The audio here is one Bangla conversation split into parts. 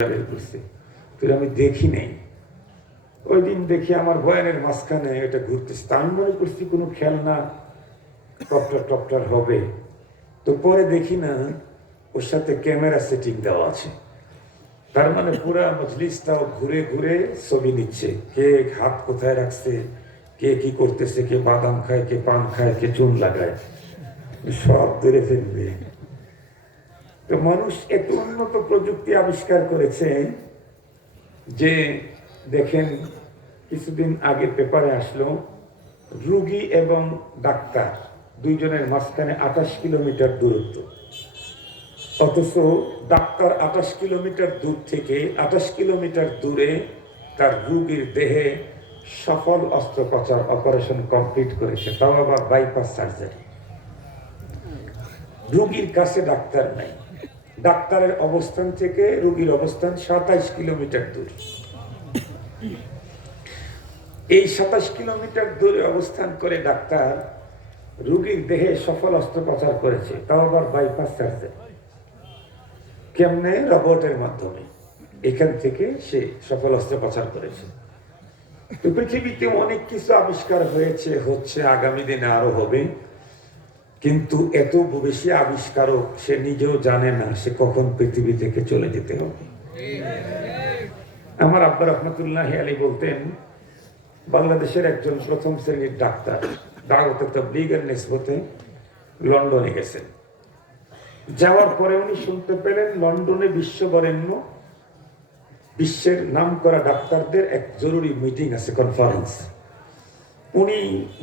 আমি দেখি নাই। ওই দিন দেখি আমার বয়ানের মাঝখানে এটা ঘুরতেছে, আমি মনে করছি কোনো খেলনা টপটার টপটার হবে, তো পরে দেখি না ওর সাথে ক্যামেরা সেটিং দেওয়া আছে। তার মানে পুরা মজলিসটাও ঘুরে ঘুরে ছবি নিচ্ছে, কে হাত কোথায় রাখছে, কে কি করতেছে, কে বাদাম খায়, কে পান খায়, কে চুন লাগায়, সব ধরে ফেলবে। তো মানুষ এত উন্নত প্রযুক্তি আবিষ্কার করেছে যে দেখেন, কিছুদিন আগে পেপারে আসলো রোগী এবং ডাক্তার দুইজনের মাঝখানে 28 কিলোমিটার দূরত্ব, অথচ ডাক্তার 28 কিলোমিটার দূর থেকে 28 কিলোমিটার দূরে তার রোগীর দেহে সফল অস্ত্রোপচার অপারেশন কমপ্লিট করেছে, তাও আবার বাইপাস সার্জারি। রোগীর কাছে ডাক্তার নাই, ডাক্তারের অবস্থান থেকে রোগীর অবস্থান 27 কিলোমিটার দূর। এই 27 কিলোমিটার দূরে অবস্থান করে ডাক্তার রোগীর দেহে সফল অস্ত্রোপচার করেছে, তাও আবার বাইপাস সার্জারি। কেমনে? রোবটের মাধ্যমে এখান থেকে সে সফল অস্ত্রোপচার করেছে। তো পৃথিবীতে অনেক কিছু আবিষ্কার হয়েছে, হচ্ছে, আগামী দিনে আরো হবে, কিন্তু এত বেশি আবিষ্কারক সে নিজেও জানে না সে কখন পৃথিবী থেকে চলে যেতে হবে। আমার আব্বা রহমতুল্লাহ আলী বলতেন, বাংলাদেশের একজন প্রথম শ্রেণীর ডাক্তার দাওয়াতে তাবলীগের নিসবতে লন্ডনে গেছেন। যাওয়ার পরে উনি শুনতে পেলেন লন্ডনে বিশ্ববরেণ্য বিশ্বের নামকরা ডাক্তারদের এক জরুরি মিটিং আছে, কনফারেন্স। উনি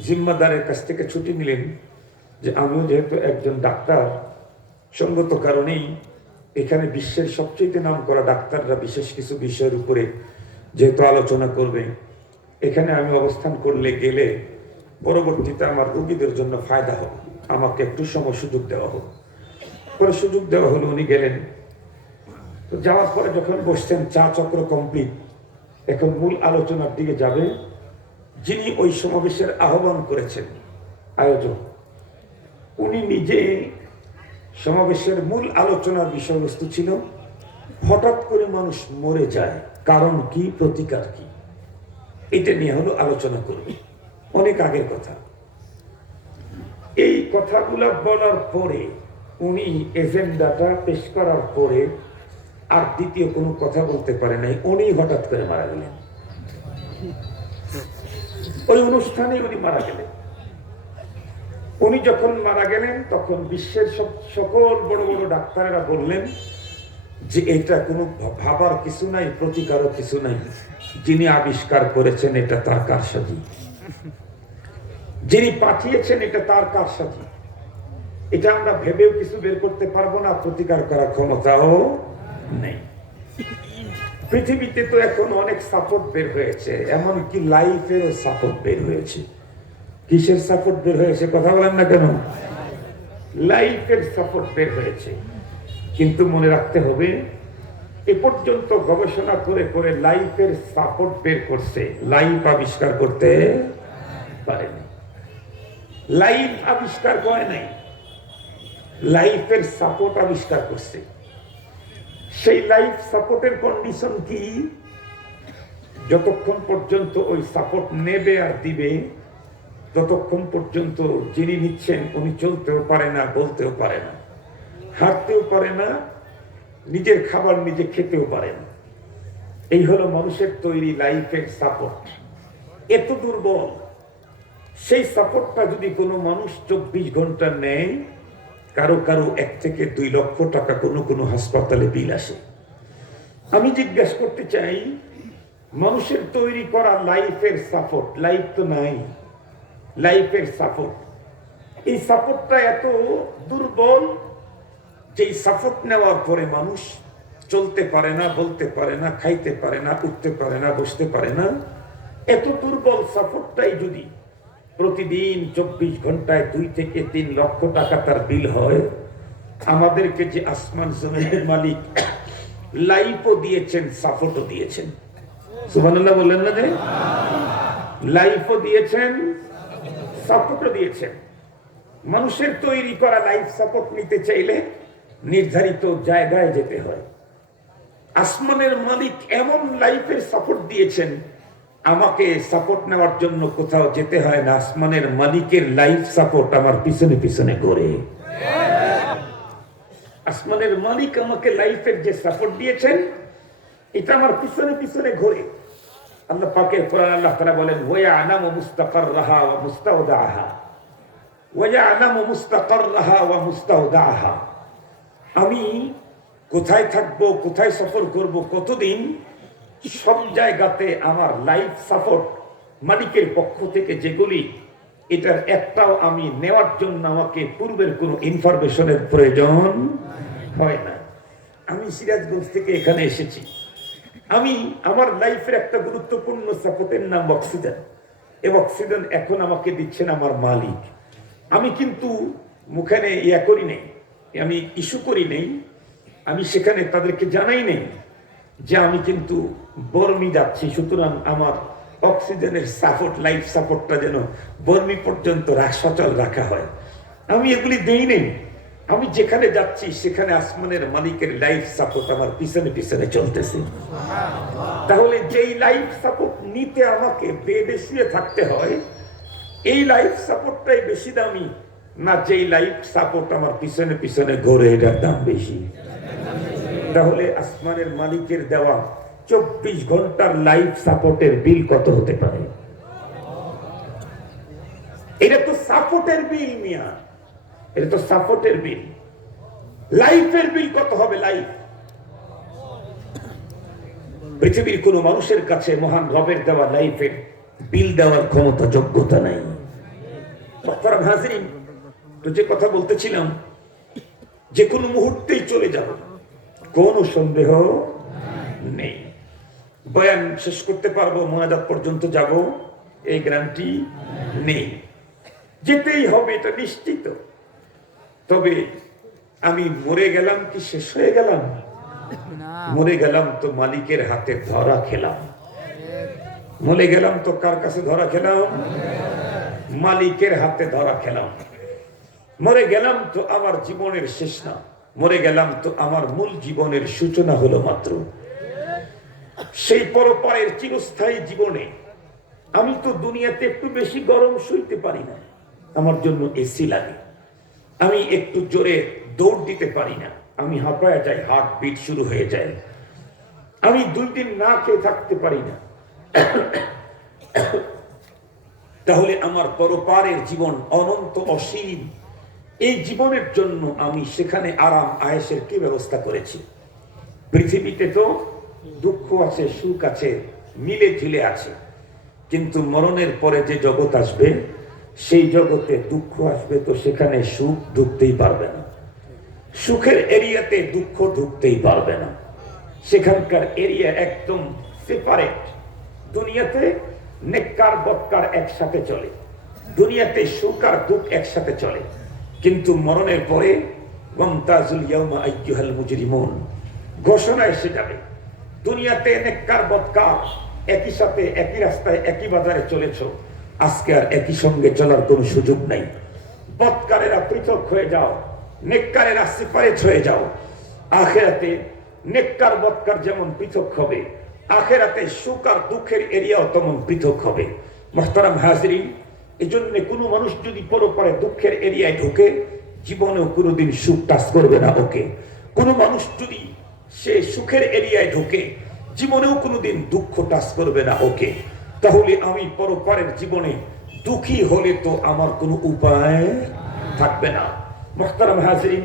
জিম্মাদারের কাছ থেকে ছুটি নিলেন যে আমিও যেহেতু একজন ডাক্তার, সঙ্গত কারণেই এখানে বিশ্বের সবচেয়ে নামকরা ডাক্তাররা বিশেষ কিছু বিষয়ের উপরে যেহেতু আলোচনা করবে, এখানে আমি অবস্থান করলে গেলে পরবর্তীতে আমার রোগীদের জন্য ফায়দা হবে, আমাকে একটু সময় সুযোগ দেওয়া হোক। পরে সুযোগ দেওয়া হলো, উনি গেলেন। তো যাওয়ার পরে যখন বসছেন, চা চক্র কমপ্লিট, এখন মূল আলোচনার দিকে যাবে। যিনি ওই সমাবেশের আহ্বান করেছেন, আয়োজক, উনি নিজে সমাবেশের মূল আলোচনার বিষয়বস্তু ছিল হঠাৎ করে মানুষ মরে যায়, কারণ কি, প্রতিকার কি, এটা নিয়ে হলো আলোচনা করবে। অনেক আগের কথা। এই কথাগুলো বলার পরে উনি এজেন্ডাটা পেশ করার পরে আর দ্বিতীয় কোনো কথা বলতে পারে নাই, উনি হঠাৎ করে মারা গেলেন। ওই অনুষ্ঠানে উনি মারা গেলেন। উনি যখন মারা গেলেন তখন বিশ্বের সকল বড় বড় ডাক্তারেরা বললেন যে এটা কোনো ভাবার কিছু নাই, প্রতিকারও কিছু নাই, যিনি আবিষ্কার করেছেন এটা তার কারসাজি, যিনি পাঠিয়েছেন এটা তার কারসাজি, এটা আমরা ভেবেও কিছু বের করতে পারবো না, প্রতিকার করার ক্ষমতাও নেই। পৃথিবীতে তো এখন অনেক সাপোর্ট বের হয়েছে, এমনকি লাইফেরও সাপোর্ট বের হয়েছে। কিসের সাপোর্ট বের হয়েছে কথা বলেন না কেন? লাইফের সাপোর্ট বের হয়েছে, কিন্তু মনে রাখতে হবে এ পর্যন্ত গবেষণা করে করে লাইফের সাপোর্ট বের করছে, লাইফ আবিষ্কার করতে পারেনি। লাইফ আবিষ্কার করে নাই, লাইফের সাপোর্ট আবিষ্কার করছে। সেই লাইফ সাপোর্টের কন্ডিশন কি? যতক্ষণ পর্যন্ত ওই সাপোর্ট নেবে আর দিবে, ততক্ষণ পর্যন্ত যিনি নিচ্ছেন উনি চলতেও পারে না, বলতেও পারে না, হাঁটতেও পারে না, নিজের খাবার নিজে খেতেও পারে না। এই হলো মানুষের তৈরি লাইফের সাপোর্ট। এত দুর্বল। সেই সাপোর্টটা যদি কোনো মানুষ 24 ঘন্টা নেয়, কারো কারো 1 থেকে 2 লক্ষ টাকা কোনো কোনো হাসপাতালে বিল আসে। আমি জিজ্ঞাসা করতে চাই, মানুষের তৈরি করা লাইফের সাপোর্ট, লাইফ তো নাই, লাইফের সাপোর্ট, এই সাপোর্টটা এত দুর্বল যে সাপোর্ট নেওয়ার পরে মানুষ চলতে পারে না, বলতে পারে না, খাইতে পারে না, উঠতে পারে না, বসতে পারে না। এত দুর্বল সাপোর্টটাই যদি প্রতিদিন 24 ঘন্টায় 2 থেকে 3 লক্ষ টাকা তার বিল হয়, আমাদেরকে যে আসমান জমিনের মালিক লাইফও দিয়েছেন, সাপোর্টও দিয়েছেন। সুবহানাল্লাহ বললেন না? যে লাইফও দিয়েছেন, সাপোর্টও দিয়েছেন। মানুষের তৈরি করা লাইফ সাপোর্ট নিতে চাইলে নির্ধারিত জায়গায় যেতে হয়। আসমানের মালিক এমন লাইফের সাপোর্ট দিয়েছেন, আমাকে সাপোর্ট নেওয়ার জন্য কোথাও যেতে হয় না। আসমানের মালিকের লাইফ সাপোর্ট আমার পিছনে পিছনে ঘোরে। আসমানের মালিক আমাকে লাইফের যে সাপোর্ট দিয়েছেন, এটা আমার পিছনে পিছনে ঘোরে। আল্লাহ পাকের কোরআন আল্লাহ তাআলা বলেন, ওয়া আনামু মুস্তাকাররাহা ওয়া মুস্তাওদাহা, ওয়া আনামু মুস্তাকাররাহা ওয়া মুস্তাওদাহা। আমি কোথায় থাকবো, কোথায় সফর করব, কতদিন, সব জায়গাতে আমার লাইফ সাপোর্ট মালিকের পক্ষ থেকে যেগুলি, এটার একটাও আমি নেওয়ার জন্য আমাকে পূর্বের কোনো ইনফরমেশনের প্রয়োজন হয় না। আমি সিরাজগঞ্জ থেকে এখানে এসেছি, আমি আমার লাইফের একটা গুরুত্বপূর্ণ সাপোর্টের নাম অক্সিজেন। এই অক্সিজেন এখন আমাকে দিচ্ছেন আমার মালিক। আমি কিন্তু মুখে ইয়া করি নেই, আমি ইস্যু করি নেই, আমি সেখানে তাদেরকে জানাই নেই যে আমি কিন্তু বর্মি যাচ্ছি, সুতরাং আমার অক্সিজেনের সাপোর্ট, লাইফ সাপোর্টটা যেন বর্মি পর্যন্ত সচল রাখা হয়। আমি এগুলি দেই নেই। আমি যেখানে যাচ্ছি সেখানে আসমানের মালিকের লাইফ সাপোর্ট আমার পিছনে পিছনে চলতেছে। তাহলে যেই লাইফ সাপোর্ট নিতে আমাকে বেডে শুয়ে থাকতে হয়, এই লাইফ সাপোর্টটাই বেশি দামি না যেই লাইফ সাপোর্ট আমার পিছনে পিছনে ঘোরে, এটার দাম বেশি? তাহলে আসমানের মালিকের দেওয়া 24 ঘন্টার লাইফ সাপোর্টের বিল কত হতে পারে? এটা তো সাপোর্টের বিল মিয়া, এটা তো সাপোর্টের বিল। লাইফের বিল কত হবে? লাইফ পৃথিবীর কোন মানুষের কাছে মহান রবের দেওয়া লাইফের বিল দেওয়ার ক্ষমতা, যোগ্যতা নাই। তো যে কথা বলতেছিলাম, যে কোনো মুহূর্তেই চলে যাব, কোনো সন্দেহ নেই। বয়ান শেষ করতে পারবো, মোনাজাত পর্যন্ত যাব, এই গ্যারান্টি নেই। যেতেই হবে, এটা নিশ্চিত। তবে আমি মরে গেলাম কি শেষ হয়ে গেলাম? মরে গেলাম তো মালিকের হাতে ধরা খেলাম। মরে গেলাম তো কার কাছে ধরা খেলাম? মালিকের হাতে ধরা খেলাম। মরে গেলাম তো আমার জীবনের শেষ না, মরে গেলাম তো আমার মূল জীবনের সূচনা হলো মাত্র। সেই পরপারের চিরস্থায়ী জীবনে আমি তো দুনিয়াতে একটু বেশি গরম সইতে পারি না, আমার জন্য এসি লাগে। আমি একটু জোরে দৌড় দিতে পারি না, আমি হাঁপায়া যাই, হার্ট বিট শুরু হয়ে যায়। আমি 2 দিন না খেয়ে থাকতে পারি না। তাহলে আমার পরপারের জীবন অনন্ত অসীম। এই জীবনের জন্য আমি সেখানে আরাম আয়েশের কি ব্যবস্থা করেছি? পৃথিবীতে তো দুঃখ আছে, সুখ আছে, মিলে ঝিলে আছে, কিন্তু মরণের পরে যে জগৎ আসবে, সেই জগতে দুঃখ আসবে, তো সেখানে সুখ ঢুকতেই পারবে না। সুখের এরিয়াতে দুঃখ ঢুকতেই পারবে না। সেখানকার এরিয়া একদম সেপারেট। দুনিয়াতে নেককার বদকার একসাথে চলে, দুনিয়াতে সুখ আর দুঃখ একসাথে চলে, কিন্তু মরণের পরে ওয়ামতাজুল ইয়াওমা আইয়ুহাল মুজরিমুন ঘোষণা এসে যাবে। দুনিয়াতে নেককার বদকার একই সাথে, একই রাস্তায়, একই বাজারে চলেছ, আজকে আর একই সঙ্গে চলার কোনো সুযোগ নাই। বদকারেরা পৃথক হয়ে যাও, নেককারেরা সেপারেট হয়ে যাও। আখেরাতে নেককার বদকার যেমন পৃথক হবে, আখেরাতে সুখ আর দুঃখের এরিয়াও তেমন পৃথক হবে। মুহতারাম হাজরিন, এই জন্য কোনো মানুষ যদি পরপারে দুঃখের এরিয়ায় ঢোকে, জীবনেও কোনোদিন সুখ টাচ করবে না ওকে। কোনো মানুষ যদি সে সুখের এরিয়ায় ঢোকে, জীবনেও কোনোদিন দুঃখ টাচ করবে না ওকে। তাহলে আমি পরপারের জীবনে দুঃখী হলে তো আমার কোনো উপায় থাকবে না। মুহতারাম হাজরিন,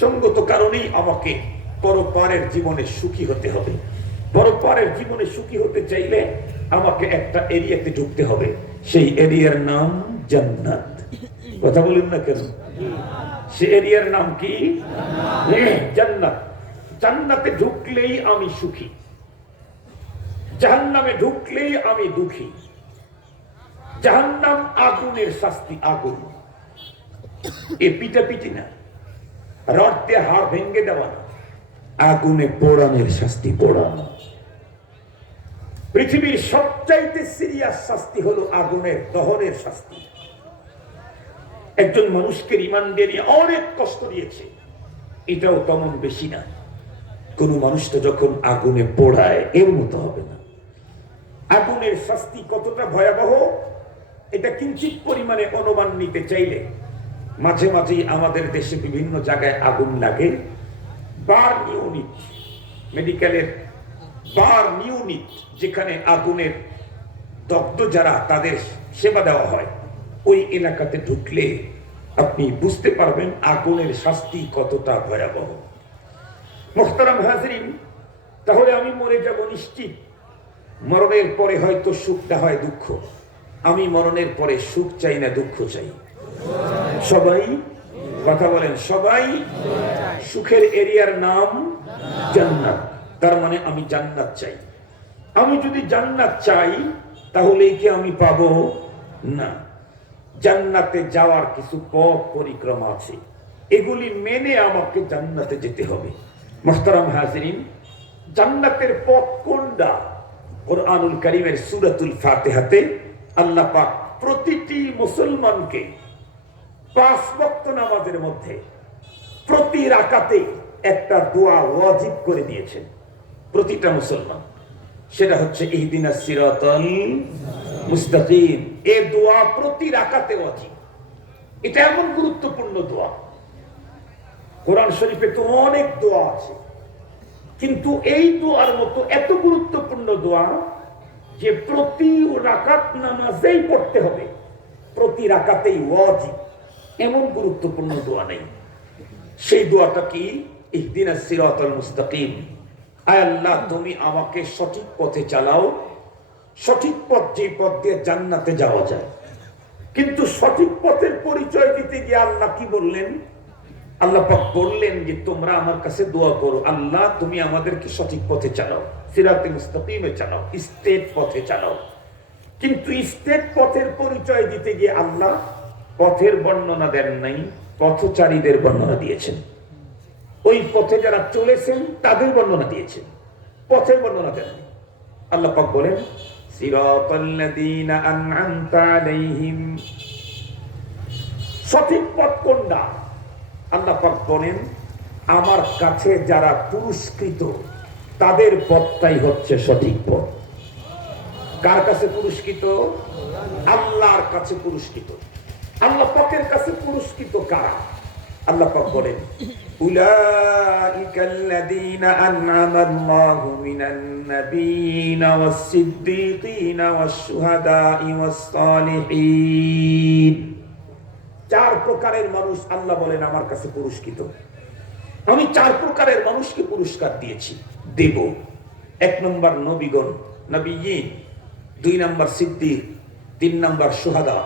সঙ্গত কারণেই আমাকে পরপারের জীবনে সুখী হতে হবে। পরপারের জীবনে সুখী হতে চাইলে আমাকে একটা এরিয়াতে ঢুকতে হবে, সেই এরিয়ার নাম জান্নাত। কথা বলেন না কেন? সে এরিয়ার নাম কি? জান্নাত। জান্নাতে ঢুকলেই আমি সুখী, জাহান্নামে ঢুকলেই আমি দুঃখী। জাহান্নাম আগুনের শাস্তি, আগুন। এ পিটাপিটি না, রড দিয়ে হাড় ভেঙে দেওয়া না, আগুনে পোড়ানোর শাস্তি, পোড়ানো। পৃথিবীর সবচাইতে সিরিয়াস শাস্তি হলো আগুনের দহনের শাস্তি। একজন মানুষকে রিমান্ডে নিয়ে অনেক কষ্ট দিয়েছে, এটাও তেমন বেশি না। কোন মানুষটা যখন আগুনে পোড়ায় এর মতো হবে না। আগুনের শাস্তি কতটা ভয়াবহ এটা কিঞ্চিত পরিমাণে অনুমান নিতে চাইলে মাঝে মাঝেই আমাদের দেশে বিভিন্ন জায়গায় আগুন লাগে। বার্ন ইউনিট, মেডিকেলের বার্ন ইউনিট, যেখানে আগুনের দগ্ধ যারা তাদের সেবা দেওয়া হয়, ওই এলাকাতে ঢুকলে আপনি বুঝতে পারবেন আগুনের শাস্তি কতটা ভয়াবহ। মোহতারাম হাজরিন, তাহলে আমি মরে যাব নিশ্চিত। মরণের পরে হয়তো সুখটা হয় দুঃখ। আমি মরণের পরে সুখ চাই না দুঃখ চাই? সবাই কথা বলেন, সবাই। সুখের এরিয়ার নাম জান্নাত। তার মানে আমি জান্নাত চাই। আমি যদি জান্নাত চাই তাহলে কি আমি পাবো না? জান্নাতে যাওয়ার কিছু পথ পরিক্রমা আছে, এগুলি মেনে আমাকে জান্নাতে যেতে হবে। মুহতারাম হাজিরিন, জান্নাতের পথ কোনটা? কুরআনুল কারীমের সূরাতুল ফাতিহাতে আল্লাহ পাক প্রতিটি মুসলমানকে 5 ওয়াক্ত নামাজের মধ্যে প্রতি রাকাতে একটা দোয়া ওয়াজিব করে দিয়েছেন প্রতিটা মুসলমান। সেটা হচ্ছে ইহদিনাস সিরাতাল মুস্তাকিম। এই দোয়া প্রতি রাকাতে ওয়াজিব। এটা এমন গুরুত্বপূর্ণ দোয়া। কোরআন শরীফে তো অনেক দোয়া আছে, কিন্তু এই দোয়ার মতো এত গুরুত্বপূর্ণ দোয়া যে প্রতি রাকাত নামাজেই পড়তে হবে, প্রতি রাকাতেই ওয়াজিব, এমন গুরুত্বপূর্ণ দোয়া নেই। সেই দোয়াটা কি? ইহদিনাস সিরাতাল মুস্তাকিম। আয় আল্লাহ, তুমি আমাকে সঠিক পথে চালাও। সঠিক পথ, যে পথ দিয়ে জান্নাতে যাওয়া যায়। কিন্তু সঠিক পথের পরিচয় দিতে গিয়ে আল্লাহ কি বললেন? আল্লাহ পাক বললেন যে তোমরা আমার কাছে দোয়া করো, আল্লাহ তুমি আমাদেরকে সঠিক পথে চালাও, সিরাতে মুস্তাকিমে চালাও, স্টেট পথে চালাও। কিন্তু স্টেট পথের পরিচয় দিতে গিয়ে আল্লাহ পথের বর্ণনা দেন নাই, পথচারীদের বর্ণনা দিয়েছেন। ওই পথে যারা চলেছেন তাদের বর্ণনা দিয়েছেন, পথের বর্ণনা দেন নাই। আল্লাহ পাক বলেন সিরাতাল্লাযীনা আন'আমতা আলাইহিম। সঠিক পথ কোনটা? আল্লাহ পাক বলেন আমার কাছে যারা পুরস্কৃত তাদের পথটাই হচ্ছে সঠিক পথ। কার কাছে পুরস্কৃত? আল্লাহর কাছে পুরস্কৃত। আল্লাহ পাকের কাছে পুরস্কৃত কারা? আল্লাহ পাক বলেন উলাইকাল্লাযীনা আন'আমাল্লাহু মিনান নাবিয়্যিনা ওয়াস-সিদ্দীকিনা ওয়াশ-শুহাদা'i ওয়াস-সালিহিন। 4 প্রকারের মানুষ আল্লাহ বলেন আমার কাছে পুরস্কৃত। আমি 4 প্রকারের মানুষকে পুরস্কার দিয়েছি, দেব। 1 নম্বর নবীগণ, নবিয়্যিন। 2 নম্বর সিদ্দিক। 3 নম্বর শুহাদা।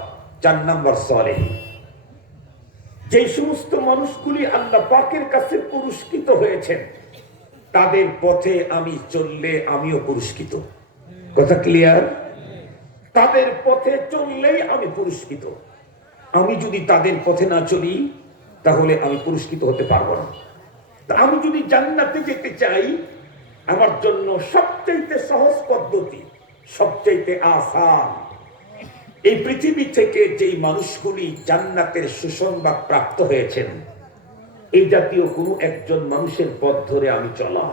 4 নম্বর সালেহীন। যে সমস্ত মানুষগুলি আল্লাহ পাকের কাছে পুরস্কৃত হয়েছেন তাদের পথে আমি চললে আমিও পুরস্কৃত। কথা ক্লিয়ার? তাদের পথে চললেই আমি পুরস্কৃত। আমি যদি তাদের পথে না চলি তাহলে আমি পুরস্কৃত হতে পারবো না। আমি যদি জান্নাতে যেতে চাই, আমার জন্য সবচাইতে সহজ পদ্ধতি, সবচাইতে আসান, এই পৃথিবী থেকে যেই মানুষগুলি জান্নাতের সুসংবাদ প্রাপ্ত হয়েছেন এই জাতীয় কোনো একজন মানুষের পথ ধরে আমি চলা,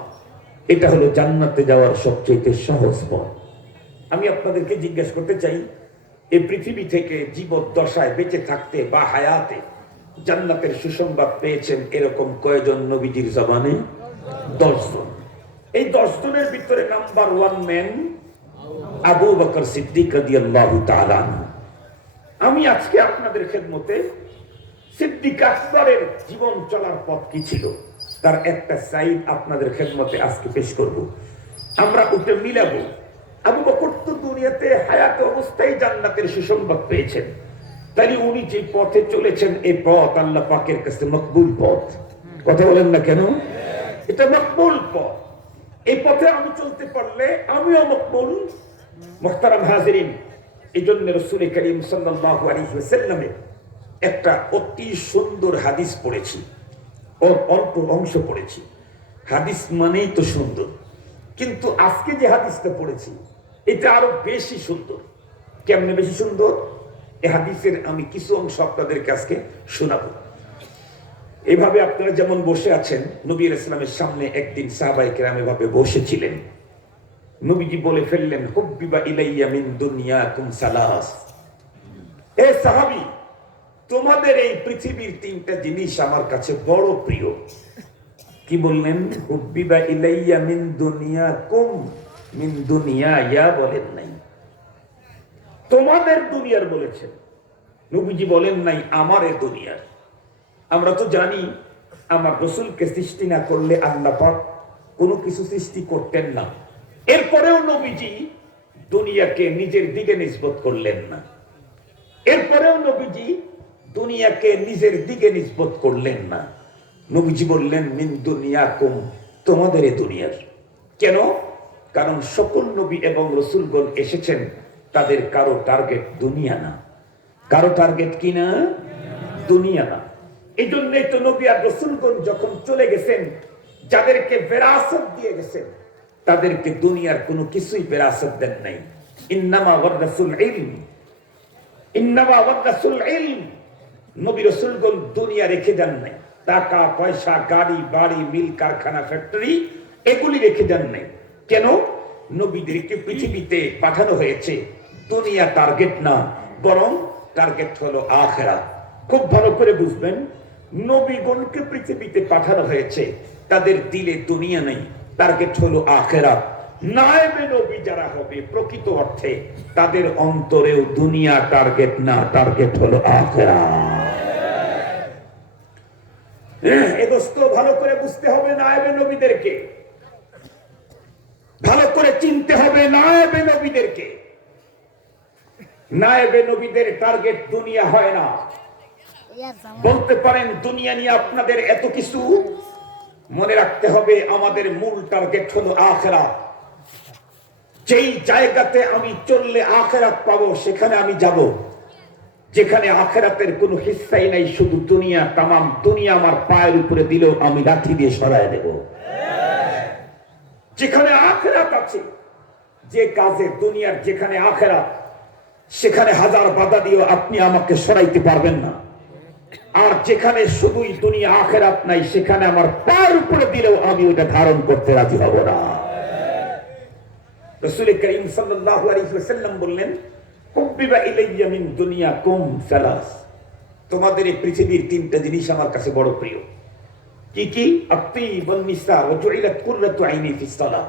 এটা হলো জান্নাতে যাওয়ার সবচাইতে সহজ পথ। আমি আপনাদেরকে জিজ্ঞাসা করতে চাই, এই পৃথিবী থেকে জীবদ্দশায় বেঁচে থাকতে বা হায়াতে জান্নাতের সুসংবাদ পেয়েছেন এরকম কয়জন নবীজির জবানে? 10 জন। এই 10 জনের ভিতরে নাম্বার 1 ম্যান আবু বকর সিদ্দিক রাদিয়াল্লাহু তাআলা। আমি আজকে আপনাদের খেদমতে সিদ্দিক আকবরের জীবন চলার পথ কি ছিল তার একটা সাইড আপনাদের খেদমতে আজকে পেশ করব। আমরা ওটা মিলাবো। আবু বকর তো দুনিয়াতে হায়াত অবস্থায় জান্নাতের সুসংবাদ পেয়েছেন, তাই উনি যে পথে চলেছেন এই পথ আল্লাহ পাকের কাছে মকবুল পথ। কথা বলেন না কেন? এটা মকবুল পথ। এই পথে আমি চলতে পারলে আমিও মকবুল। মুহতারাম হাজিরিন, এই জন্য রাসূল করিম সাল্লাল্লাহু আলাইহি ওয়াসাল্লামের একটা অতি সুন্দর হাদিস পড়েছি, ওর অল্প অংশ পড়েছি। হাদিস মানেই তো সুন্দর, কিন্তু আজকে যে হাদিসটা পড়েছি এটা আরো বেশি সুন্দর। কেমনে বেশি সুন্দর? এই হাদিসের আমি কিছু অংশ আপনাদেরকে আজকে শোনাবো। এভাবে আপনারা যেমন বসে আছেন, নবী আলাইহিস সালামের সামনে একদিন সাহাবায়ে কেরাম এভাবে বসেছিলেন। নবীজি বলে ফেললেন, হুব্বিবা ইলাইয়া মিন দুনিয়াকুম সালাস। এ সাহাবী, তোমাদের এই পৃথিবীর তিনটা জিনিস আমার কাছে বড় প্রিয়। কি বললেন? হুব্বিবা ইলাইয়া মিন দুনিয়াকুম, মিন দুনিয়া বলেন নাই, তোমাদের দুনিয়ার বলেছেন। নবীজি বলেন নাই আমার এ দুনিয়ার। আমরা তো জানি আমার রাসূলকে সৃষ্টি না করলে আল্লাহ পাক কোনো কিছু সৃষ্টি করতেন না। এরপরেও নবীজি দুনিয়াকে নিজের দিকে নিসবত করলেন না। এরপরেও নবীজি দুনিয়াকে নিজের দিকে নিসবত করলেন না। নবীজি বললেন মিন দুনিয়াকুম, তোমাদের এই দুনিয়ার। কেন? কারণ সকল নবী এবং রাসূলগণ এসেছেন, তাদের কারো টার্গেট দুনিয়া না। কারো টার্গেট কি না? দুনিয়া না। এই জন্যই তো নবী আর রাসূলগণ যখন চলে গেছেন, যাদেরকে বিরাসত দিয়ে গেছেন, তাদেরকে দুনিয়ার কোনো কিছুই বিরাসত দেন নাই। ইন্নামা ওয়ারাসুল ইলম, ইন্নামা ওয়ারাসুল ইলম। নবী রাসূলগণ দুনিয়া রেখে যান নাই। টাকা পয়সা, গাড়ি বাড়ি, মিল কারখানা, ফ্যাক্টরি, এগুলি রেখে যান নাই। কেন? নবীদেরকে পৃথিবীতে পাঠানো হয়েছে দুনিয়া টার্গেট না, বরং টার্গেট হলো আখিরাত। খুব ভালো করে বুঝবেন, নবীগণকে পৃথিবীতে পাঠানো হয়েছে, তাদের দিলে দুনিয়া নেই, টার্গেট হলো আখিরাত। নায়েবে নবী যারা হবে প্রকৃত অর্থে, তাদের অন্তরেও দুনিয়া টার্গেট না, টার্গেট হলো আখিরাত। এ দোস্ত, ভালো করে বুঝতে হবে নায়েবে নবীদেরকে, ভালো করে চিনতে হবে নায়েবে নবীদেরকে। নায়েবে নবীদের টার্গেট দুনিয়া হয় না। বলতে পারেন দুনিয়া নিয়ে আপনাদের এত কিছু, মনে রাখতে হবে আমাদের মূল টার্গেট হলো আখিরাত। যেই জায়গাতে আমি চললে আখিরাত পাবো সেখানে আমি যাব। যেখানে আখিরাতের কোনো হিস্সাই নাই, শুধু দুনিয়া, তামাম দুনিয়া আমার পায়ের উপরে দিলেও আমি লাঠি দিয়ে সরায় দেব। যেখানে আখিরাত আছে, যে কাজে দুনিয়ার যেখানে আখিরাত, সেখানে হাজার বাধা দিয়েও আপনি আমাকে সরাইতে পারবেন না। আর যেখানে শুধুই দুনিয়া আখিরাত নাই, সেখানে আমার পায়ের উপরে দিলেও আমি ওটা ধারণ করতে রাজি হব না। রাসূল করিম সাল্লাল্লাহু আলাইহি ওয়াসাল্লাম বললেন, হুব্বিবা ইলাইয়া মিন দুনিয়াকুম সালাস। তোমাদের এই পৃথিবীর তিনটা জিনিস আমার কাছে বড় প্রিয়। কি কি? আত-তিব ওয়ান নিসা ওয়া জুইলাত কুররাতু আইনি ফিস সালাহ।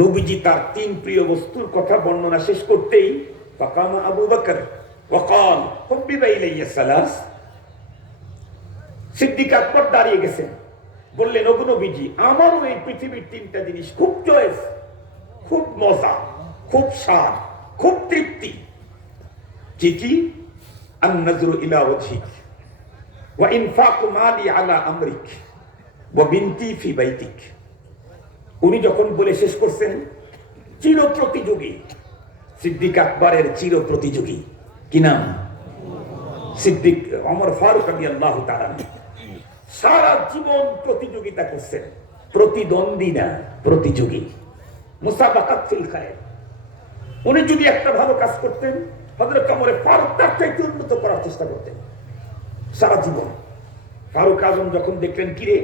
নবীজি তার তিন প্রিয় বস্তুর কথা বর্ণনা শেষ করতেই ফাকামা আবু বকর ওয়া ক্বাল হুব্বিবা ইলাইয়া সালাস। সিদ্দিক আকবর দাঁড়িয়ে গেছেন, বললেন, ওগো নবীজি, আমারও এই পৃথিবীর তিনটা জিনিস খুব চয়েস, খুব মজা, খুব স্বাদ, খুব তৃপ্তি। কি কি? আন-নাজরু ইলা ওয়াজহিক ওয়া ইনফাকু মালি আলা আমরিক ওয়া বিনতি ফি বাইতিক। উনি যখন বলে শেষ করছেন, চির প্রতিযোগী সিদ্দিক আকবরের চির প্রতিযোগী কি নাম? সিদ্দিক ওমর ফারুক রাদিয়াল্লাহু তাআলা সারা জীবন প্রতিযোগিতা করছেন, প্রতিদ্বন্দ্বী না, প্রতিযোগী। মুসাবাকাত ফিল খায়র। উনি যদি একটা ভালো কাজ করতেন, হযরত ওমর ফারুক তার চাইতে উন্নত করার চেষ্টা করতেন সারা জীবন। ফারুক আজম যখন দেখলেন, কিরে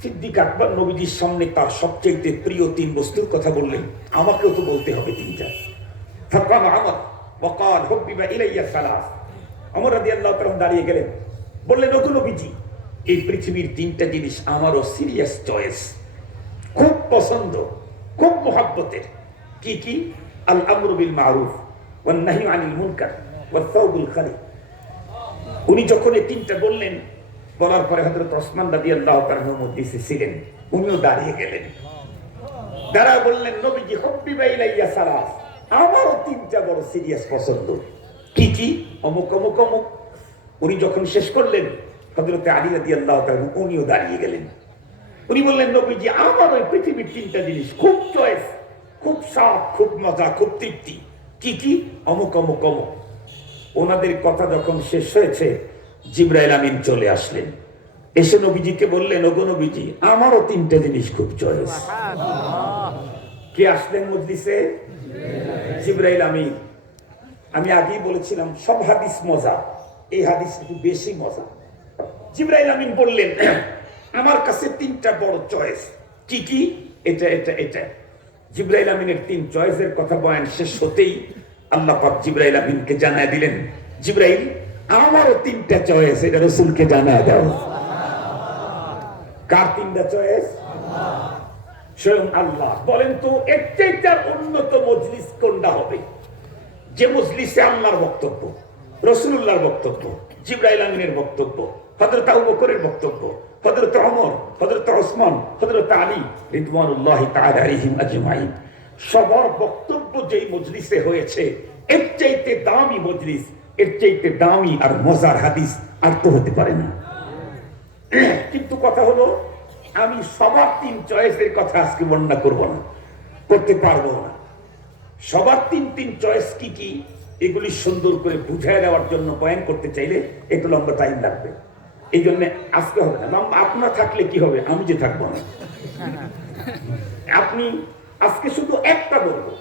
সিদ্দিক আকবর নবীজির সামনে তার সবচেয়ে প্রিয় তিন বস্তুর কথা বললেন, আমাকেও তো বলতে হবে তিনটা। ফাকামা আমর ওয়া ক্বাল হুব্বিবা ইলাইয়া সালাস। ওমর রাদিয়াল্লাহু তাআলা দাঁড়িয়ে গেলেন, বললেন, ওগো নবীজি, এই পৃথিবীর তিনটা জিনিস আমারও সিরিয়াস চয়েস, খুব পছন্দ, খুব মুহাব্বতের। কি কি? আল আমরু বিল মারুফ ওয়ান নাহয়ু আনিল মুনকার ওয়াস সাওবুল খালিক। উনি যখন এই তিনটা বললেন, বলার পরে হযরত ওসমান রাদিয়াল্লাহু তাআলা মজলিসে ছিলেন, উনিও দাঁড়িয়ে গেলেন। দাঁড়া বললেন, নবীজি, হুব্বিবা ইলাইয়া সালাস, আমারও তিনটা বড় সিরিয়াস পছন্দ। কি কি? অমুক অমুক অমুক। উনি যখন শেষ করলেন, হযরত আলী রাদিয়াল্লাহু তাআলা উনিও দাঁড়িয়ে গেলেন। উনি বললেন, নবীজি, আমার ওই পৃথিবীর তিনটা জিনিস খুব চয়েস, খুব স্বাদ, খুব মজা, খুব তৃপ্তি। কি কি? অমুক অমুক অমুক। ওনাদের কথা যখন শেষ হয়েছে, জিবরাইল আমিন চলে আসলেন, এসে নবীজিকে বললেন, ওগো নবীজি, আমারও তিনটা জিনিস খুব চয়েস। কে আসলেন মজলিসে? জিবরাইল আমিন। আমি আগেই বলেছিলাম সব হাদিস মজা, এই হাদিস একটু বেশি মজা। জিবরাইল আমিন বললেন, আমার কাছে তিনটা বড় চয়েস। কি কি? এটা এটা এটা। জিবরাইল আমিনের তিন চয়েসের কথা বয়ান শেষ হতেই আল্লাহ পাক জিবরাইল আমিনকে জানায় দিলেন, জিবরাইল আমারও তিনটা চয়েস, এটা রাসূলকে জানায় দাও। কার তিনটা চয়েস? স্বয়ং আল্লাহ। বলেন তো এর চাইতে উন্নত মজলিস কোনটা হবে? যে মজলিসে আল্লাহর বক্তব্য, রাসূলুল্লাহর বক্তব্য, জিবরাইল আমিনের বক্তব্য, হযরত আবু বকরের বক্তব্য, হযরত ওমর, হযরত ওসমান, হযরত আলী রিদওয়ানুল্লাহি তাআলা আলাইহিম আজমাইন, সবার বক্তব্য যেই মজলিসে হয়েছে, এর চাইতে দামি মজলিস, এর চাইতে দামি আর মজার হাদিস আর তো হতে পারে না। কিন্তু কথা হলো, আমি সবার তিন চয়েসের কথা আজকে বর্ণনা করব না, করতে পারবো না। সবার তিন তিন চয়েস কি কি, এগুলি সুন্দর করে বুঝায় দেওয়ার জন্য বয়ান করতে চাইলে একটু লম্বা টাইম লাগবে। এই জন্য আজকে হবে না। আপনার থাকলে কি হবে, আমি যে থাকবো না। আপনি আজকে শুধু একটা বলবো,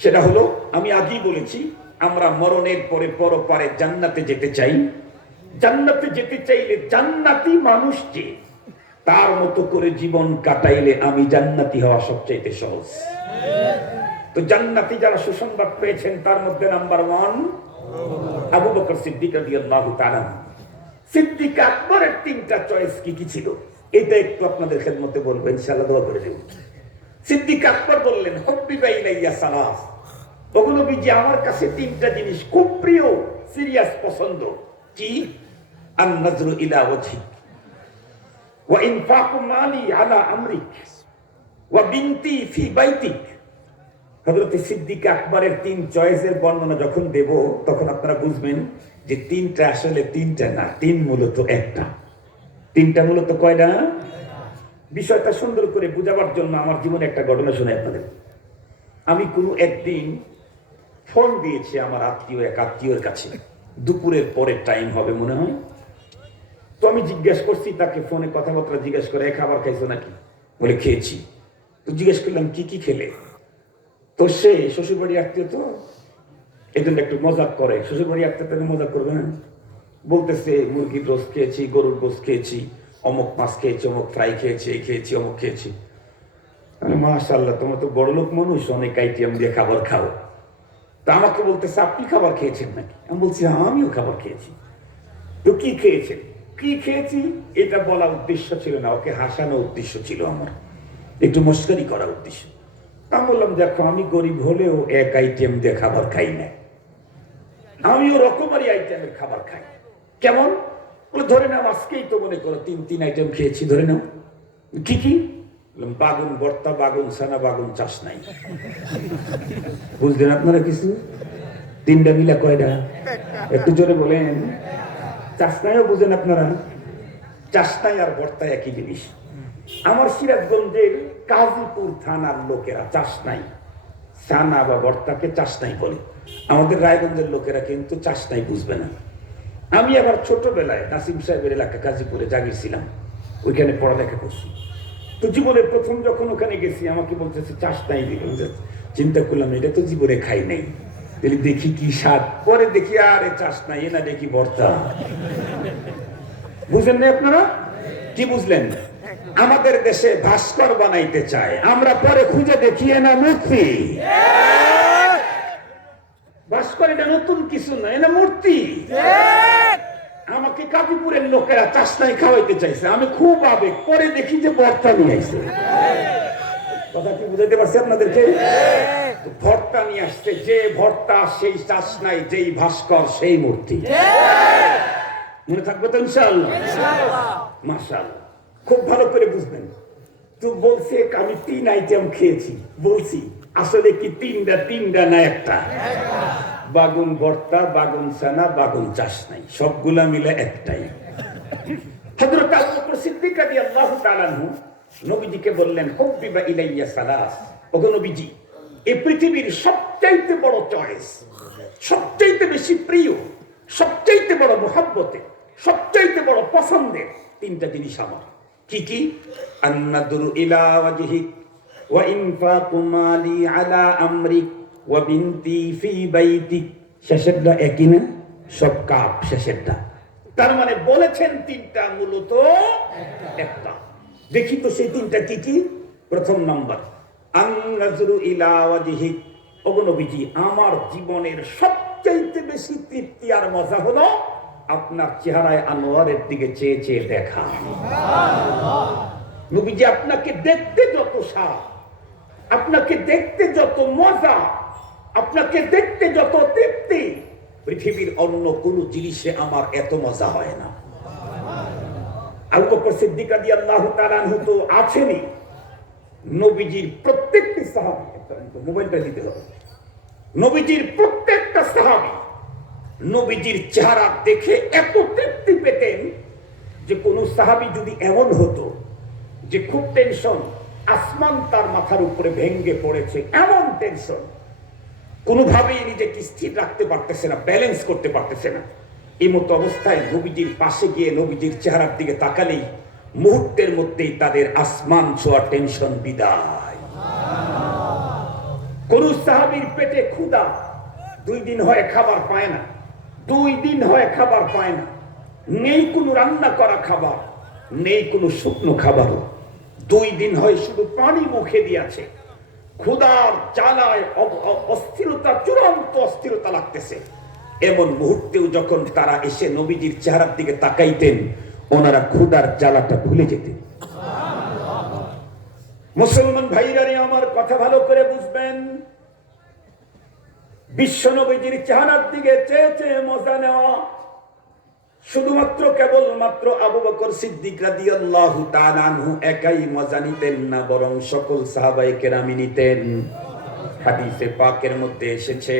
সেটা হলো, আমি আগেই বলেছি, আমরা মরণের পরে পরপারে জান্নাতে যেতে চাই। জান্নাতে যেতে চাইলে জান্নাতি মানুষ যে তার মতো করে জীবন কাটাইলে আমি জান্নাতি হওয়া সবচাইতে সহজ। তো জান্নাতি যারা সুসংবাদ পেয়েছেন তার মধ্যে নাম্বার 1 আবু বকর সিদ্দিক রাদিয়াল্লাহু তাআলা। সিদ্দিক আকবরের তিনটা চয়েস কি কি ছিল, এটা একটু আপনাদের খেদমতে বলবো, ইনশাআল্লাহ দোয়া করে দেব। সিদ্দিক আকবর বললেন, হুব্বিবা ইলাইয়া সালাস, ওগো নবীজি আমার কাছে তিনটা জিনিস খুব প্রিয়, সিরিয়াস পছন্দ। কি? আন নাজরু ইলা ওয়াজহিক, ওয়া ইনফাকু মালি আলা আমরিক, ওয়া বিনতি ফি বাইতিক। হযরত সিদ্দিক আকবরের তিন চয়েসের বর্ণনা যখন দেব, তখন আপনারা বুঝবেন যে তিনটা আসলে তিনটা না, তিন মূলত একটা। তিনটা মূলত কয়টা? বিষয়টা সুন্দর করে বুঝাবার জন্য আমার জীবনে একটা ঘটনা শুনে আপনাদের। আমি কোনো একদিন ফোন দিয়েছি আমার এক আত্মীয়ের কাছে, দুপুরের পরের টাইম হবে মনে হয়। তো আমি জিজ্ঞেস করছি তাকে, ফোনে কথাবার্তা জিজ্ঞেস করে, খাবার খাইছো নাকি? বলে খেয়েছি। তো জিজ্ঞেস করলাম কি কি খেলে? তো সে শ্বশুর বাড়ি আত্মীয়, তো এই জন্য একটু মজাক করে। শ্বশুর বাড়ি আত্মীয় মজাক করবে না, বলতেছে মুরগির রোস্ট খেয়েছি, গরুর গোস্ত খেয়েছি, অমুক মাছ খেয়েছি, অমুক ফ্রাই খেয়েছি, এই খেয়েছি, অমুক খেয়েছি। মাশাআল্লাহ, তোমার তো বড় লোক মানুষ, অনেক আইটেম দিয়ে খাবার খাও। তা আমাকে বলতেছে আপনি খাবার খেয়েছেন নাকি? আমি বলছি আমিও খাবার খেয়েছি। তো কি খেয়েছেন? কি খেয়েছি এটা বলা উদ্দেশ্য ছিল না, ওকে হাসানো উদ্দেশ্য ছিল আমার, একটু মস্করি করা উদ্দেশ্য। আমি বললাম, দেখো আমি গরিব হলেও এক আইটেম দিয়ে খাবার খাই না, আমিও রকমারি আইটেমের খাবার খাই। কেমন? ধরে নাও আজকেই তো মনে করো তিন আইটেম খেয়েছি, ধরে নাও। কি কি? বাগুন ভর্তা, বাগুন ছানা, বাগুন চাষ নাই। বুঝলেন আপনারা কিছু? তিনটা মিলা কয়টা? একটু জোরে বলেন। চাষ নাইও বুঝেন আপনারা? চাষ নাই আর ভর্তা একই জিনিস। আমার সিরাজগঞ্জের কাজীপুর থানার লোকেরা চাষ নাই ছানা বা ভর্তাকে চাষ নাই বলে, আমাদের রায়গঞ্জের লোকেরা কিন্তু চাষ নাই বুঝবে না। আমি আবার ছোটবেলায় নাসিম সাহেবের এলাকা গাজীপুরে জাগির ছিলাম, ওইখানে পড়ালেখা করছি। তো জীবনের প্রথম যখন ওখানে গেছি আমাকে বলতেছে চাষ নাই দিল। চিন্তা করলাম এটা তো জীবনে খাই নাই, দেখি কি স্বাদ। পরে দেখি আরে চাষ নাই, এ না দেখি ভর্তা। বুঝলেন না আপনারা? কি বুঝলেন? আমাদের দেশে ভাস্কর বানাইতে চায়, আমরা পরে খুঁজে দেখি না মূর্তি। ভাস্কর এটা নতুন কিছু না, এটা মূর্তি। আমাকে কাজীপুরের লোকেরা চাষ নাই খাওয়াইতে চাইছে, আমি খুব আবেগ, পরে দেখি যে ভর্তা নিয়ে আসছে। কথা কি বুঝাইতে পারছি আপনাদেরকে? ভর্তা নিয়ে আসছে, যে ভর্তা সেই চাষ নাই, যেই ভাস্কর সেই মূর্তি। মনে থাকবে তো ইনশাআল্লাহ? মাশাআল্লাহ, খুব ভালো করে বুঝবেন। তো বলছে আমি 3 আইটেম খেয়েছি। বলছি আসলে কি তিনটা না একটা? বাগুন ভর্তা, বাগুন ছানা, বাগুন চাষ নাই, সবগুলা মিলে একটাই। হযরত আবু বকর সিদ্দিক রাদিয়াল্লাহু তাআলা আনহু নবীজিকে বললেন, হুব্বিবা ইলাইয়া সালাস, ওগো নবীজি এই পৃথিবীর সবচাইতে বড় চয়েস, সবচাইতে বেশি প্রিয়, সবচাইতে বড় মুহাব্বতে, সবচাইতে বড় পছন্দের তিনটা জিনিস আমার। কি কি? আন-নাদরু ইলা ওয়াজহিক, ওয়া ইনফাকু মালি আলা আমরিক, ওয়া বিনতি ফি বাইতিক। শেষেরটা একই না? সব কাপ শেষেরটা। তার মানে বলেছেন তিনটা, মূলত একটা। দেখি তো সেই তিনটা কি কি। প্রথম নাম্বার, আন-নাজরু ইলা ওয়াজহিক, ওগো নবীজি, আমার জীবনের সবচাইতে বেশি তৃপ্তি আর মজা হলো আপনার চেহারায় আনোয়ারের দিকে চেয়ে চেয়ে দেখা। নবীজি, আপনাকে দেখতে যত স্বাদ, আপনাকে দেখতে যত মজা, আপনাকে দেখতে যত তৃপ্তি, পৃথিবীর অন্য কোন জিনিসে আমার এত মজা হয় না। আবু বকর সিদ্দিক রাদিয়াল্লাহু তাআলা আনহু তো আছেনই, নবীজির প্রত্যেকটি সাহাবী, মোবাইলটা দিতে হবে, নবীজির প্রত্যেকটা সাহাবী নবীজির চেহারা দেখে এত তৃপ্তি পেতেন যে কোন সাহাবী যদি এমন হতো যে খুব টেনশন, আসমান তার মাথার উপরে ভেঙ্গে পড়েছে, এমন টেনশন, কোনোভাবেই নিজেকে স্থির রাখতে পারতেছে না, ব্যালেন্স করতে পারতেছে না, এই মতো অবস্থায় নবীজির পাশে গিয়ে নবীজির চেহারার দিকে তাকালেই মুহূর্তের মধ্যেই তাদের আসমান ছোঁয়া টেনশন বিদায়। কোন সাহাবীর পেটে ক্ষুধা, 2 দিন হয় খাবার পায় না, 2 দিন হয় খাবার পায় না, নেই কোনো রান্না করা খাবার, নেই কোনো শুকনো খাবারও, 2 দিন হয় শুধু পানি মুখে দিয়েছে, ক্ষুধার জ্বালায় অস্থিরতা, চূড়ান্ত অস্থিরতা লাগতেছে। এমন মুহূর্তেও যখন তারা এসে নবীজির চেহারার দিকে তাকাইতেন, ওনারা ক্ষুধার জ্বালাটা ভুলে যেতেন। মুসলমান ভাইরা আমার কথা ভালো করে বুঝবেন, বিশ্ব নবীজির চেহারার দিকে চেয়ে চেয়ে মজা নেওয়া শুধুমাত্র কেবলমাত্র আবু বকর সিদ্দিক রাদিয়াল্লাহু তাআলা আনহু একাই মজা নিতেন না, বরং সকল সাহাবায়ে কেরাম নিতেন। হাদিসে পাকের মধ্যে এসেছে,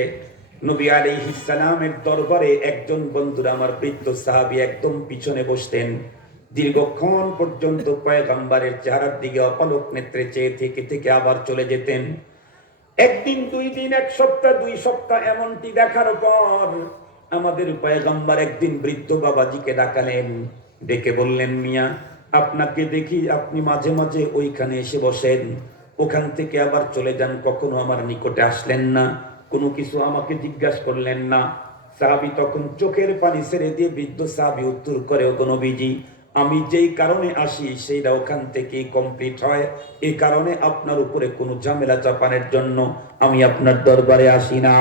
নবী আলাইহিস সালামের দরবারে একজন বন্ধুরা আমার বৃদ্ধ সাহাবী একদম পিছনে বসতেন, দীর্ঘক্ষণ পর্যন্ত পয়গম্বরের চেহারার দিকে অপলক নেত্রে চেয়ে থেকে থেকে আবার চলে যেতেন। একদিন, 2 দিন, 1 সপ্তাহ, 2 সপ্তাহ এমনটি দেখার পর আমাদের পয়গম্বর একদিন বৃদ্ধ বাবাজিকে ডাকালেন, ডেকে বললেন, মিয়া, আপনাকে দেখি আপনি মাঝে মাঝে ওইখানে এসে বসেন, ওখান থেকে আবার চলে যান, কখনো আমার নিকটে আসলেন না, কোনো কিছু আমাকে জিজ্ঞাসা করলেন না। সাহাবী তখন চোখের পানি ছেড়ে দিয়ে বৃদ্ধ সাহাবী উত্তর করে, ওগো নবীজি, আমি যেই কারণে আসি সেইটা ওখান থেকেই কমপ্লিট হয়, এই কারণে আপনার উপরে কোনো ঝামেলা চাপানোর জন্য আমি আপনার দরবারে আসি না।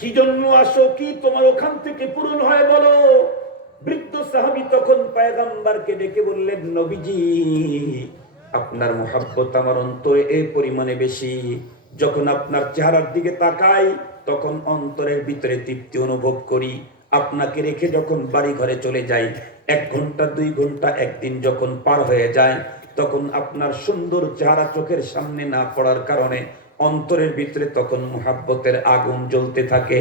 কি জন্য আসো, কি তোমার ওখান থেকে পূরণ হয় বলো। বৃদ্ধ সাহাবী তখন পয়গম্বরকে ডেকে বললেন, নবীজি, আপনার মহব্বত আমার অন্তরে এই পরিমাণে বেশি, যখন আপনার চেহারার দিকে তাকাই তখন অন্তরের ভিতরে তৃপ্তি অনুভব করি। আপনাকে রেখে যখন বাড়ি ঘরে চলে যাই, 1 ঘন্টা 2 ঘন্টা একদিন যখন পার হয়ে যায়, তখন আপনার সুন্দর চেহারা চোখের সামনে না পড়ার কারণে অন্তরের ভিতরে তখন মুহাব্বতের আগুন জ্বলতে থাকে।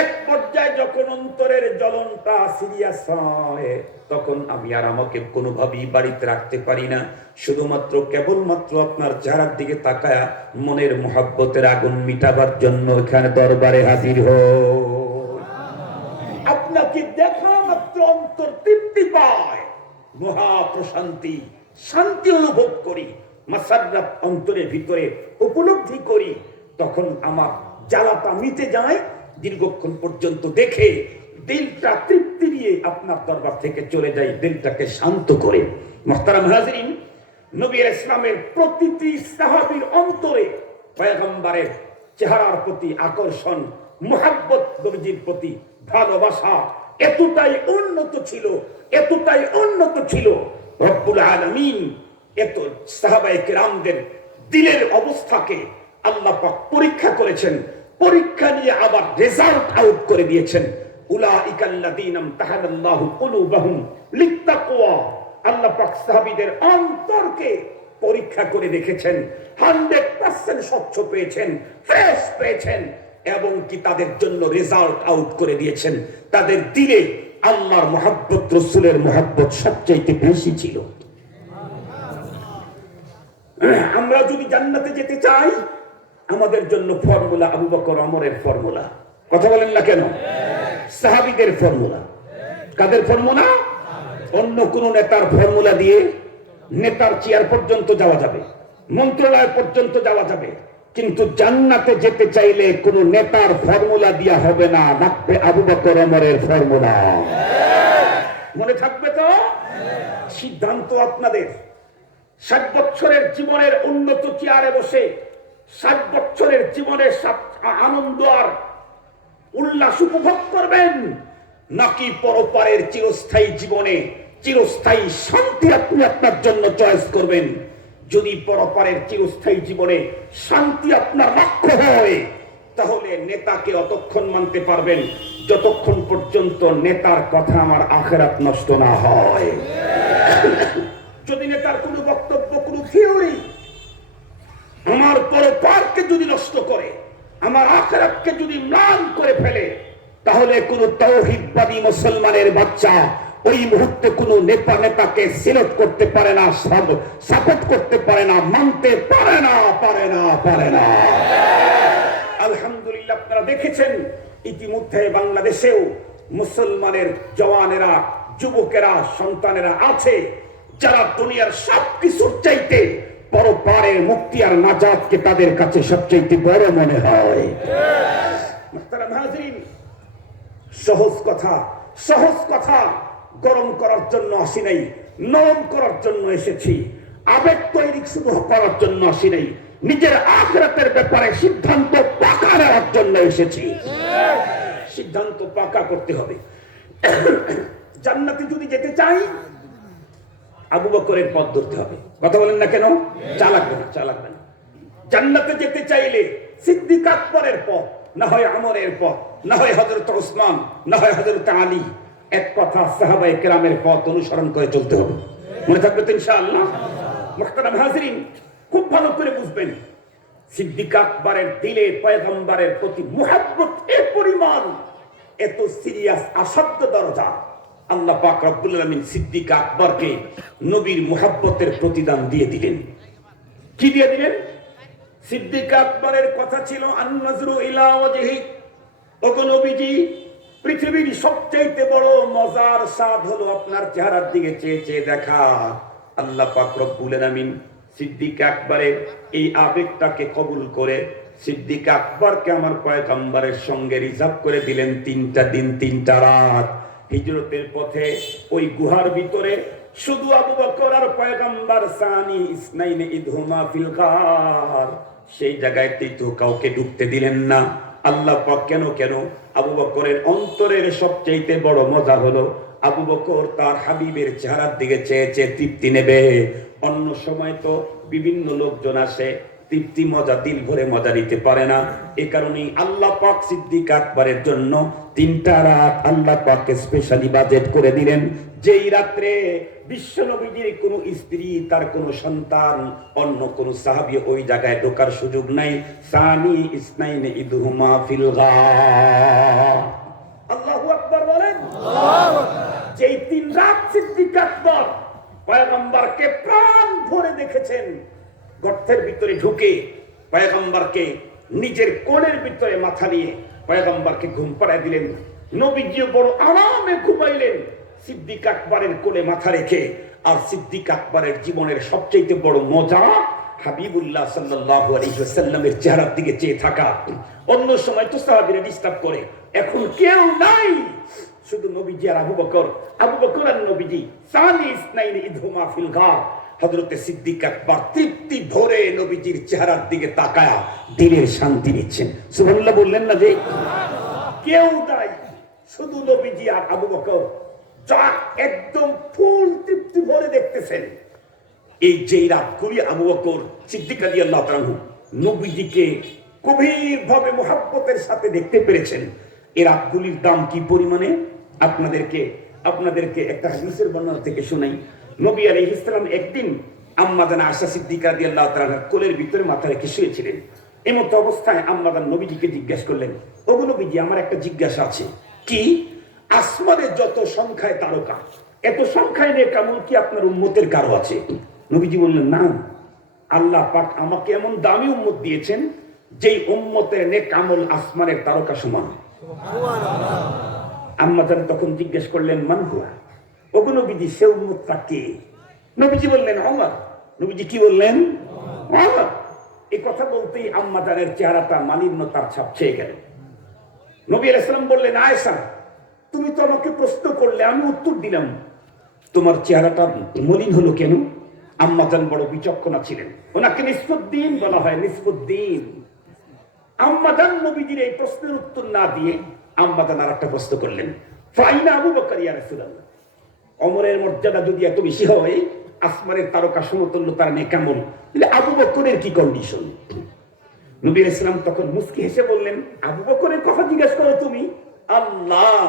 এক পর্যায়ে যখন অন্তরের জ্বলনটা সিরিয়াস হয়, তখন আমি আর আমাকে কোনোভাবেই বাড়িতে রাখতে পারি না, শুধুমাত্র কেবলমাত্র আপনার চেহারার দিকে তাকায়া মনের মুহাব্বতের আগুন মিটাবার জন্য এখানে দরবারে হাজির হই। আপনাকে দেখা মাত্র অন্তর তৃপ্তি পায়, মহা প্রশান্তি, শান্তি অনুভব করি, মাসাররাত অন্তরের ভিতরে উপলব্ধি করি, তখন আমার জ্বালাটা মিটে যায়। দীর্ঘক্ষণ পর্যন্ত দেখে দিলটা তৃপ্তি নিয়ে আপনার দরবার থেকে চলে যায়, দিলটাকে শান্ত করে। মুহতারাম হাজিরিন, নবী ইসলামের প্রতিটি সাহাবীর অন্তরে পয়গম্বরের চেহারার প্রতি আকর্ষণ, মুহাব্বত, নবীজির প্রতি ভালোবাসা এতটাই উন্নত ছিল, এতটাই উন্নত ছিল, রব্বুল আলামিন এত সাহাবায়ে কেরামদের দিলের অবস্থাকে আল্লাহ পাক পরীক্ষা করেছেন, পরীক্ষা নিয়ে আবার রেজাল্ট আউট করে দিয়েছেন। উলাইকাল্লাযীনা ইমতাহানাল্লাহু কুলুবাহুম লিত্তাকওয়া, আল্লাহ পাক সাহাবীদের অন্তরকে পরীক্ষা করে দেখেছেন, 100% স্বচ্ছ পেয়েছেন, ফ্রেশ পেয়েছেন, এবং কি তাদের জন্য রেজাল্ট আউট করে দিয়েছেন, তাদের দিলে আল্লাহর মুহাব্বত, রাসূলের মুহাব্বত সবচেয়ে বেশি ছিল। আমরা যদি জান্নাতে যেতে চাই, আমাদের জন্য ফর্মুলা আবু বকর ওমরের ফর্মুলা। কথা বলেন না কেন? সাহাবীদের ফর্মুলা। কাদের ফর্মুলা? অন্য কোন নেতার ফর্মুলা দিয়ে নেতার চেয়ার পর্যন্ত যাওয়া যাবে, মন্ত্রণালয় পর্যন্ত যাওয়া যাবে, কিন্তু জান্নাতে যেতে চাইলে কোন নেতার ফর্মুলা দিয়া হবে না, লাগবে আবু বকর ওমরের ফর্মুলা। মনে থাকবে তো? সিদ্ধান্ত আপনাদের। 60 বছরের জীবনের উন্নত চেয়ারে বসে 60 বছরের জীবনের আনন্দ আর উল্লাস উপভোগ করবেন, নাকি পরপারের চিরস্থায়ী জীবনে চিরস্থায়ী শান্তি আপনি আপনার জন্য চয়েস করবেন? যদি পরপারের চিরস্থায়ী জীবনে শান্তি আপনার লক্ষ্য হয়, তাহলে নেতাকে অতক্ষণ মানতে পারবেন যতক্ষণ পর্যন্ত নেতার কথা আমার আখিরাত নষ্ট না হয়। যদি নেতার কোনো বক্তব্য, কোনো থিওরি আমার পরপারকে যদি নষ্ট করে, আমার আখিরাতকে যদি ম্লান করে ফেলে, তাহলে কোন তাওহীদবাদী মুসলমানের বাচ্চা ওই মুহূর্তে কোন নেতাকে সিলেক্ট করতে পারে না, সাপোর্ট করতে পারে না, মানতে পারে না। আলহামদুলিল্লাহ, আপনারা দেখেছেন ইতিমধ্যে বাংলাদেশেও মুসলমানের জওয়ানেরা, যুবকেরা, সন্তানেরা আছে যারা দুনিয়ার সবকিছুর চাইতে পরপারের মুক্তি আর নাজাতকে তাদের কাছে সবচাইতে বড় মনে হয়। সহজ কথা গরম করার জন্য আসি নাই, নরম করার জন্য এসেছি। আবেগ তৈরি শুধু করার জন্য আসি নাই, নিজের আখিরাতের ব্যাপারে সিদ্ধান্ত পাকা নেওয়ার জন্য এসেছি। সিদ্ধান্ত পাকা করতে হবে। জান্নাতে যদি যেতে চাই, আবু বকরের পথ ধরতে হবে। কথা বলেন না কেন? চা লাগবে না। জান্নাতে যেতে চাইলে সিদ্দিক আকবরের পথ, না হয় আমরের পথ, না হয় হযরত ওসমান, না হয় হযরত আলী, এক কথা সাহাবায়ে কেরামের পথ অনুসরণ করে চলতে হবে। মনে থাকবে তো ইনশাআল্লাহ? মুহতারাম হাজিরিন, খুব ভালো করে বুঝবেন, সিদ্দিক আকবরের দিলে পয়গম্বরের প্রতি মুহাব্বত এ পরিমাণ, এত সিরিয়াস, অসাধ্য দরজা। আল্লাহ পাক রব্বুল আলামিন সিদ্দিক আকবরকে নবীর মুহাব্বতের প্রতিদান দিয়ে দিলেন। কি দিয়ে দিলেন? সিদ্দিক আকবরের কথা ছিল আন-নাজরু ইলা ওয়াজহি, ওগো নবীজি, পৃথিবীর সবচেয়ে বড় মজার স্বাদ হলো আপনার চেহারার দিকে চেয়ে চেয়ে দেখা। আল্লাহ পাক রব্বুল আলামিন সিদ্দিক আকবরের এই আবেগটাকে কবুল করে সিদ্দিক আকবরকে আমার পয়গম্বরের সঙ্গে রিজার্ভ করে দিলেন 3টা দিন 3টা রাত। হিজরতের পথে ওই গুহার ভিতরে শুধু আবু বকর আর পয়গম্বর, সানি ইসনাইনে ইদহুমা ফিল গার, সেই জায়গায় তো কাউকে ঢুকতে দিলেন না। আল্লাহ পাক কেন আবু বকরের অন্তরের সবচেয়ে বড় মজা হলো আবু বকর তার হাবিবের চেহারার দিকে চেয়ে চেয়ে তৃপ্তি নেবে। অন্য সময় তো বিভিন্ন লোকজন আসে, তৃপ্তি মজা দিল ভরে মজা নিতে পারে না। এ কারণেই আল্লাহ পাক সিদ্দিক আকবরের জন্য 3টা রাত আল্লাহ পাক স্পেশালি বাজেট করে দিলেন, যেই রাত্রে বিশ্ব নবীজির কোন স্ত্রী, তার কোন সন্তান, অন্য কোন সাহাবী ওই জায়গায় ঢোকার সুযোগ নাই। সানি ইসনাইনে ইদহুমা ফিল গার। আল্লাহু আকবার বলেন। যেই 3 রাত সিদ্দিক আকবর পয়গম্বরকে প্রাণ ভরে দেখেছেন, গর্তের ভিতরে ঢুকে পয়গম্বরকে নিজের কোলের ভিতরে মাথা নিয়ে পয়গম্বরকে ঘুম পাড়ায় দিলেন। নবীজিও বড় আরামে ঘুমাইলেন সিদ্দিক আকবরের কোলে মাথা রেখে। আর সিদ্দিক আকবরের জীবনের সবচেয়ে বড় মজা হাবিবুল্লাহ সাল্লাল্লাহু আলাইহি ওয়াসাল্লামের চেহারার দিকে চেয়ে থাকা। অন্য সময় তো সাহাবীরা ডিস্টার্ব করে, এখন কেউ নাই, শুধু নবীজি আর আবু বকর আর নবীজি। সানি ইসনাইনি ইদহুমা ফিল গার। হযরতে সিদ্দিক আকবর তৃপ্তি ভরে নবীজির চেহারার দিকে তাকায়া দিলের শান্তি নিচ্ছেন। সুবহানাল্লাহ বললেন না? যে কেউ নাই, শুধু নবীজি আর আবু বকর, যা একদম ফুল তৃপ্তি ভরে দেখতেছেন। এই যে রাতগুলি আবু বকর সিদ্দিক রাদিয়াল্লাহু তাআলা নবীজিকে গভীর ভাবে মুহাব্বতের সাথে দেখতে পেরেছেন। এই রাতগুলির দাম কি পরিমাণে আপনাদেরকে একটা হাদিসের বর্ণনা থেকে শোনাই। নবী আলাইহিস সালাম একদিন আম্মা জান আয়েশা সিদ্দিকা রাদিয়াল্লাহু তাআলার কোলের ভিতরে মাথা রেখে শুয়েছিলেন। এমত অবস্থায় আম্মা জান নবীজিকে জিজ্ঞেস করলেন, ওগো নবীজি, আমার একটা জিজ্ঞাসা আছে। কি? আসমানে যত সংখ্যায় তারকা, এত সংখ্যায় নেক আমল কি আপনার উম্মতের কারো আছে? নবীজি বললেন, না, আল্লাহ পাক আমাকে এমন দামি উম্মত দিয়েছেন যেই উম্মতের নেক আমল আসমানের তারকা সমান। আম্মা জান তখন জিজ্ঞেস করলেন, মান হুয়া? ওগো নবীজি, সে উম্মতটা কে? নবীজি বললেন, ওমর। নবীজি কি বললেন? ওমর। এই কথা বলতেই আম্মা জানের চেহারাটা মালিন্যতার ছাপ ছেয়ে গেল। নবী আলাইহিস সালাম বললেন, আয়েশা তুমি তো আমাকে প্রশ্ন করলে, আমি উত্তর দিলাম, তোমার চেহারাটা মলিন হলো কেন? আম্মা জান বড় বিচক্ষণা ছিলেন, ওনাকে নিসফুদ্দিন বলা হয়, নিসফুদ্দিন। আম্মা জান নবীজির এই প্রশ্নের উত্তর না দিয়ে আম্মা জান আরেকটা প্রশ্ন করলেন, ফাইনা আবু বকর ইয়া রাসূলুল্লাহ, ওমরের মর্যাদা যদি এত বেশি হয়, আসমানের তারকা সমতুল্য তার নেকামল, তাহলে আবু বকরের কি কন্ডিশন? নবী আলাইহিস সালাম তখন মুস্কি হেসে বললেন, আবু বকরের কথা জিজ্ঞেস করো তুমি? আল্লাহ